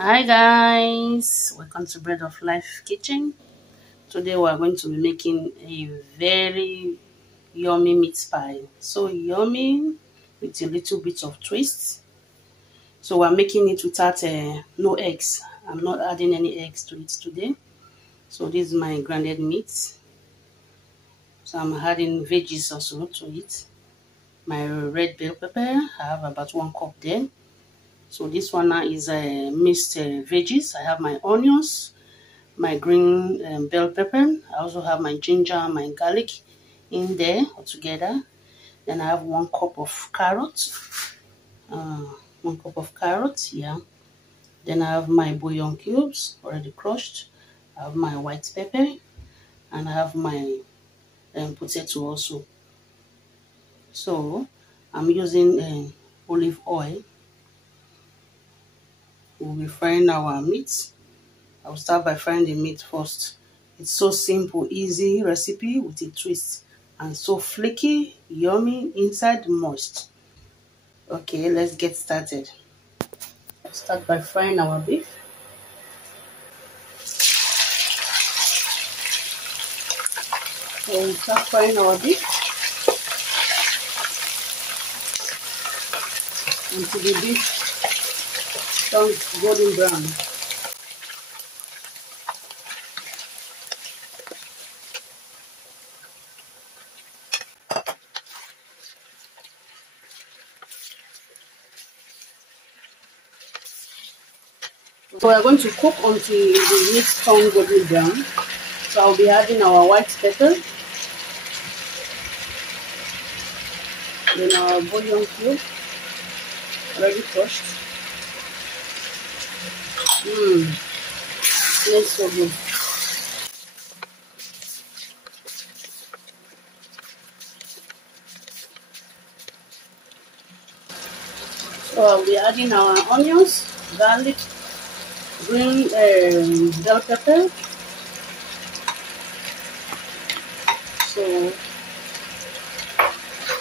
Hi guys, welcome to Bread of Life Kitchen. Today we are going to be making a very yummy meat pie. So yummy with a little bit of twist. So we're making it without no eggs. I'm not adding any eggs to it today. So this is my grounded meat. So I'm adding veggies also to it. My red bell pepper, I have about 1 cup there. So this one now is mixed veggies. I have my onions, my green bell pepper. I also have my ginger, my garlic in there altogether. Then I have 1 cup of carrots. 1 cup of carrots, yeah. Then I have my bouillon cubes already crushed. I have my white pepper, and I have my potato also. So I'm using olive oil. We'll be frying our meat. I'll start by frying the meat first. It's so simple, easy recipe with a twist, and so flaky, yummy, inside moist. Okay, let's get started. Start by frying our beef. So we'll start frying our beef until the beef turns golden brown. So we're going to cook until the meat turns golden brown. So I'll be adding our white pepper, then our bouillon cube, already crushed. Smells so good. So I'll be adding our onions, garlic, green bell pepper. So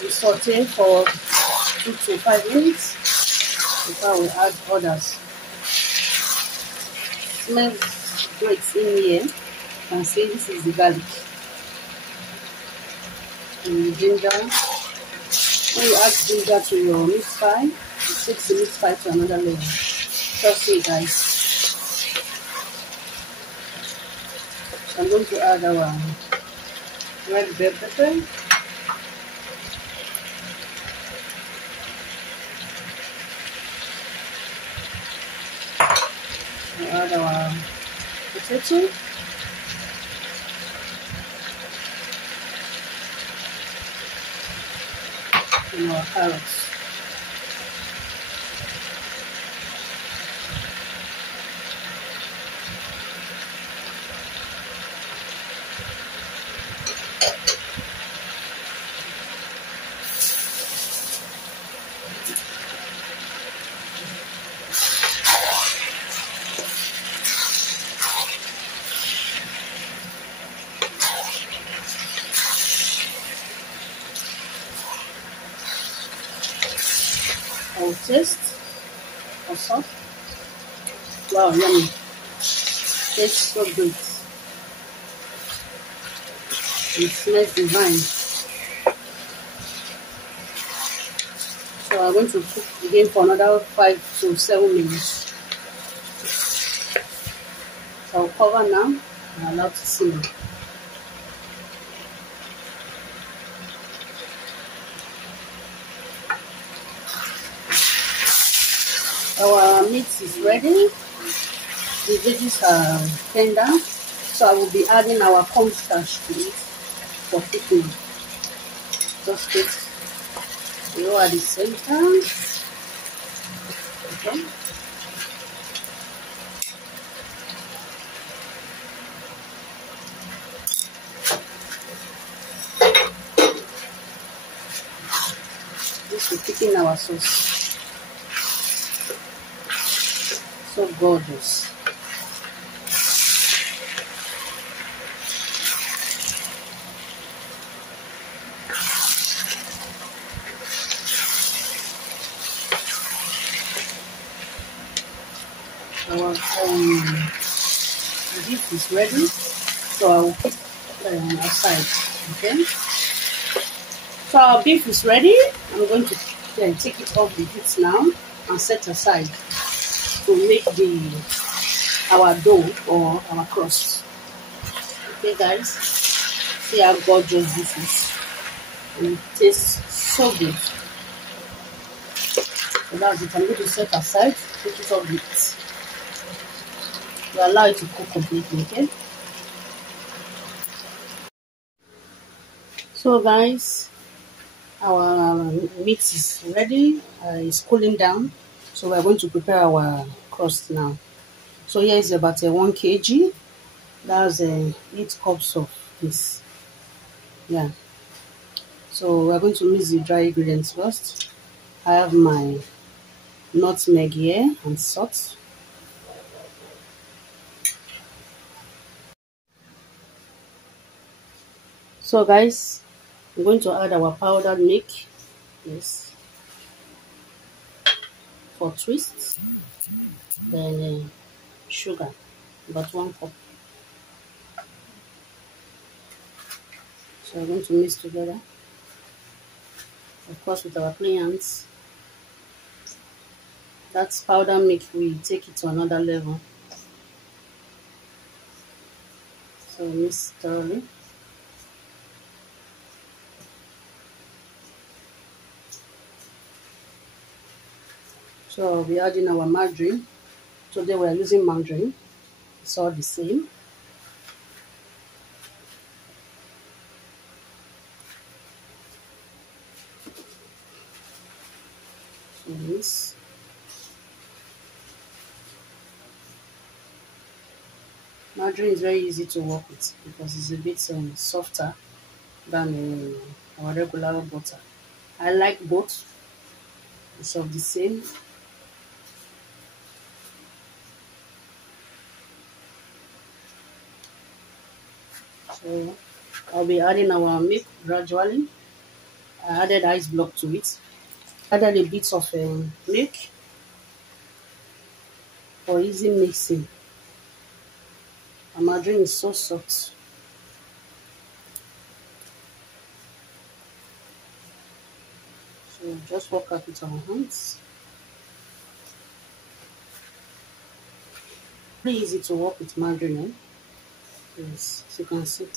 we saute for 2 to 5 minutes before we add others. Smells great in here. You can see this is the garlic and the ginger. When you add ginger to your meat pie, it takes the meat pie to another level. Trust me, guys. So I'm going to add our red bell pepper. We'll add our potato. And our carrots. I'll taste or salt. Wow, yummy. Tastes so good. It smells divine. So I'm going to cook again for another 5 to 7 minutes. So I'll cover now and allow to simmer. Our meat is ready. The veggies are tender, so I will be adding our cornstarch to it for thickening. Just put roll at the center. Okay. This will thicken our sauce. So gorgeous. Our beef is ready, so I will put aside. Okay. So our beef is ready. I'm going to take it off the heat now and set aside to make the our dough or our crust. Okay, guys. See how gorgeous this is. And it tastes so good. So that's it. I'm going to set aside, take it off the heat. To allow it to cook completely. Okay. So guys, our meat is ready. It's cooling down. So we're going to prepare our crust now. So here is about a 1 kg. That's 8 cups of this. Yeah. So we're going to mix the dry ingredients first. I have my nutmeg here and salt. So guys, I'm going to add our powdered milk. Yes. For twists. Then sugar. About 1 cup. So we're going to mix together. Of course, with our clean hands. That's powder milk, we take it to another level. So mix thoroughly. So I'll be adding our margarine. Today we're using margarine. It's all the same. So this. Margarine is very easy to work with because it's a bit softer than our regular butter. I like both. It's of the same. So I'll be adding our milk gradually. I added ice block to it. Added a bit of milk for easy mixing. And margarine is so soft. So just work out with our hands. Pretty easy to work with margarine. Yes, as you can see.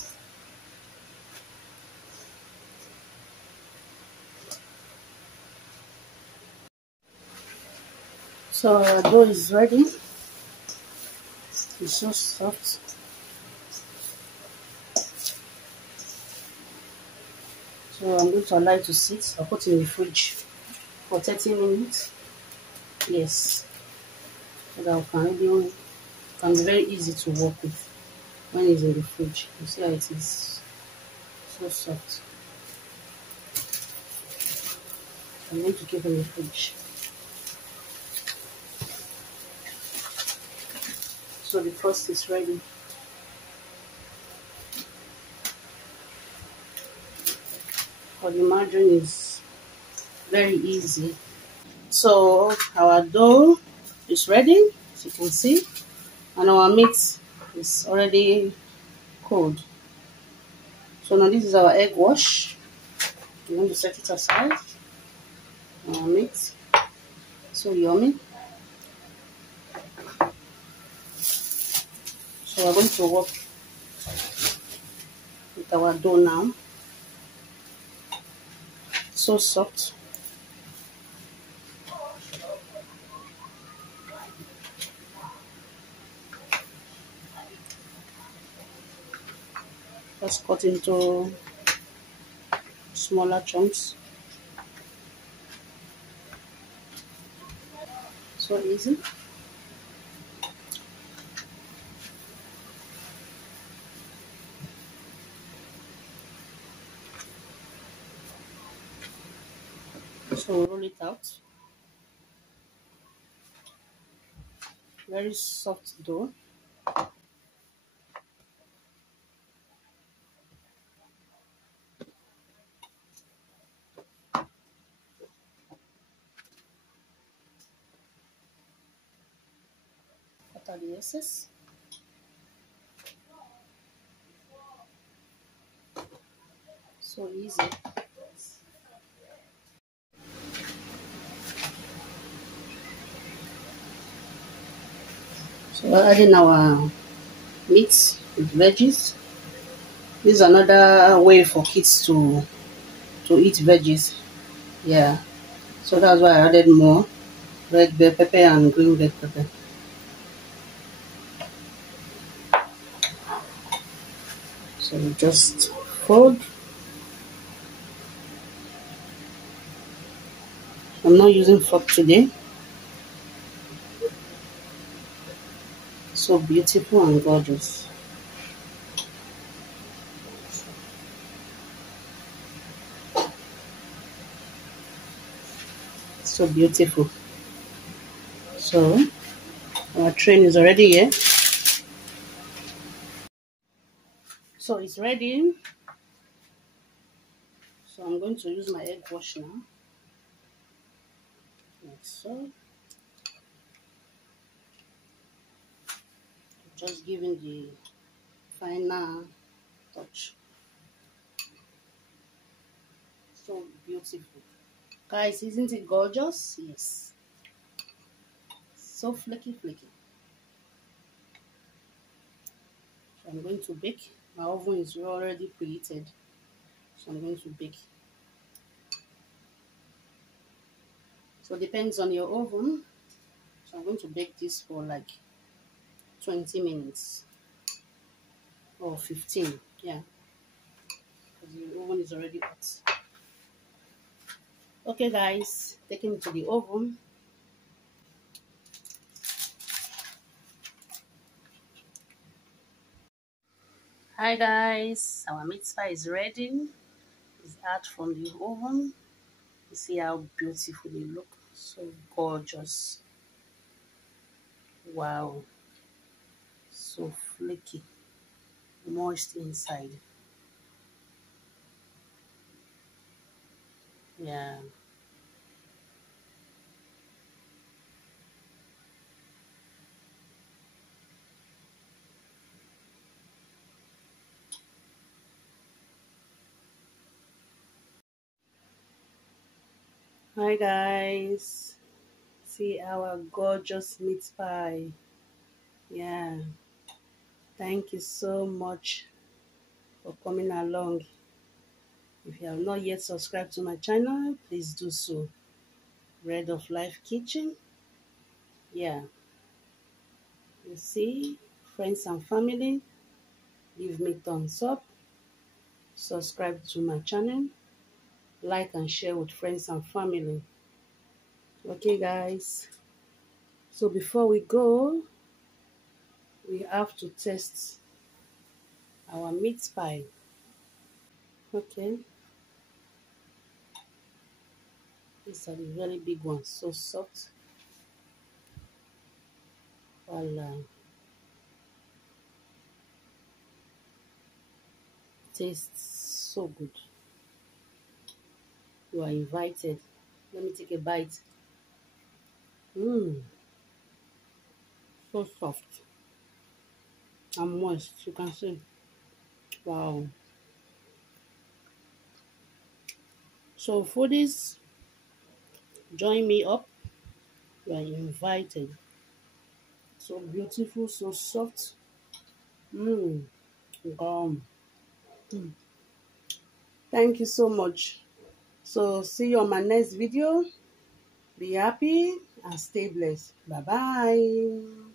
So our dough is ready. It's so soft. So I'm going to allow it to sit. I'll put it in the fridge for 30 minutes. Yes. So that can be very easy to work with when it's in the fridge. You see how it is so soft. I'm going to keep it in the fridge. So the crust is ready. For the margarine is very easy. So our dough is ready, as you can see, and our meat is already cold. So now this is our egg wash. I'm going to set it aside. Our meat, so yummy. So we're going to work with our dough now. So soft. Just cut into smaller chunks. So easy. So roll it out. Very soft dough. out the excess. So easy. So we're adding our meat with veggies. This is another way for kids to eat veggies. Yeah. So that's why I added more red bell pepper and green bell pepper. So we just fold. I'm not using fork today. So beautiful and gorgeous. So beautiful. So our train is already here. So it's ready. So I'm going to use my egg wash now. Like so. Just giving the final touch. So beautiful. Guys, isn't it gorgeous? Yes. So flaky. So I'm going to bake. My oven is already preheated. So I'm going to bake. So it depends on your oven. So I'm going to bake this for like 20 minutes or 15. Yeah. Because the oven is already hot. Okay guys, taking it to the oven. Hi guys, our meat pie is ready. It's out from the oven. You see how beautiful they look. So gorgeous. Wow. So flaky. Moist inside. Yeah. Hi guys. See our gorgeous meat pie. Yeah. Thank you so much for coming along. If you have not yet subscribed to my channel, please do so. Bread of Life Kitchen. Yeah. You see, friends and family, give me thumbs up. Subscribe to my channel. Like and share with friends and family. Okay, guys. So before we go, we have to test our meat pie. Okay. These are the very big ones, so soft. Voila. Tastes so good. You are invited. Let me take a bite. Mmm. So soft and moist. You can see. Wow. So foodies, join me up. You are invited. So beautiful, so soft. Mmm. Gum. Mm. Thank you so much. So see you on my next video. Be happy and stay blessed. Bye bye.